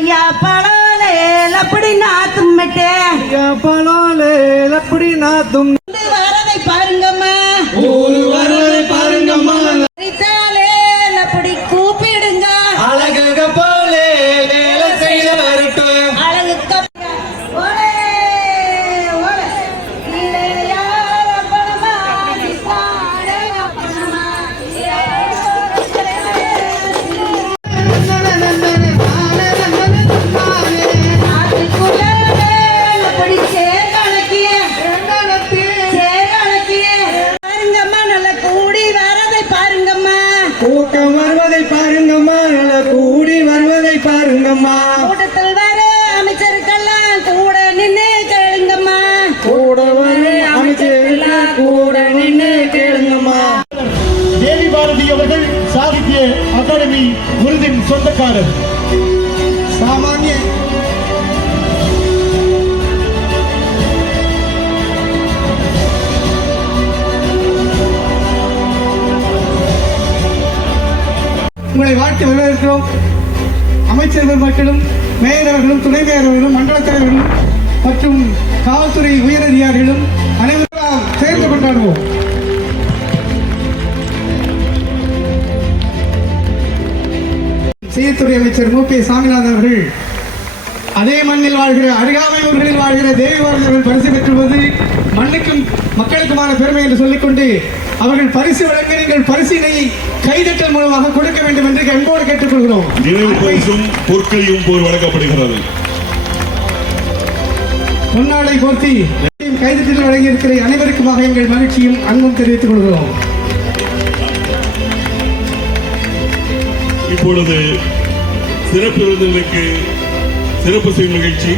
ஐயா பழாலே அப்படி நான் தும்மிட்டேன் ஐயா பழாலே அப்படி நான் தும் கூட்டம் வருவதை பாருங்கம்மா நல்ல கூடி வருவதை பாருங்கம்மா. கூட்டத்தில் வர அமைச்சருக்கெல்லாம் கூட நின்னு கேளுங்கம்மா. கூட வரும் அமைச்சர்கள் கூட நின்று கேளுங்கம்மா. தேவி பாரதி அவர்கள் சாகித்ய அகாடமி விருதின் சொந்தக்காரர். உங்களை வாழ்த்து வரவேற்கிறோம். அமைச்சர்கள் மக்களும் மேயர் அவர்களும் துணை மேயர் அவர்களும் மண்டல தலைவர்களும் மற்றும் காவல்துறை உயரதிகாரிகளும் அனைவரும் சேர்ந்து கொண்டாடுவோம். செய்தித்துறை அமைச்சர் மு. பி. சாமிநாதன் அவர்கள் அதே மண்ணில் வாழ்கிற அருகாமை ஊர்களில் வாழ்கிற தேவிவாரதி அவர்கள் பரிசு பெற்றுவது மண்ணுக்கும் மக்களுக்குமான பெருமை என்று சொல்லிக்கொண்டு அவர்கள் பரிசு வழங்க நீங்கள் பரிசினை கைதட்டல் மூலமாக கொடுக்க வேண்டும் என்று அன்போடு கேட்டுக்கொள்கிறோம். நினைவு பரிசும் பொற்கையும் போர் வழங்கப்படுகிறது. பொன்னாடை போர்த்தி கைதட்டல் வழங்கியிருக்கிற அனைவருக்குமாக எங்கள் மகிழ்ச்சியும் அன்பும் தெரிவித்துக் கொள்கிறோம். இப்பொழுது சிறப்பு விருந்தினருக்கு சிறப்பு செய்யும் நிகழ்ச்சி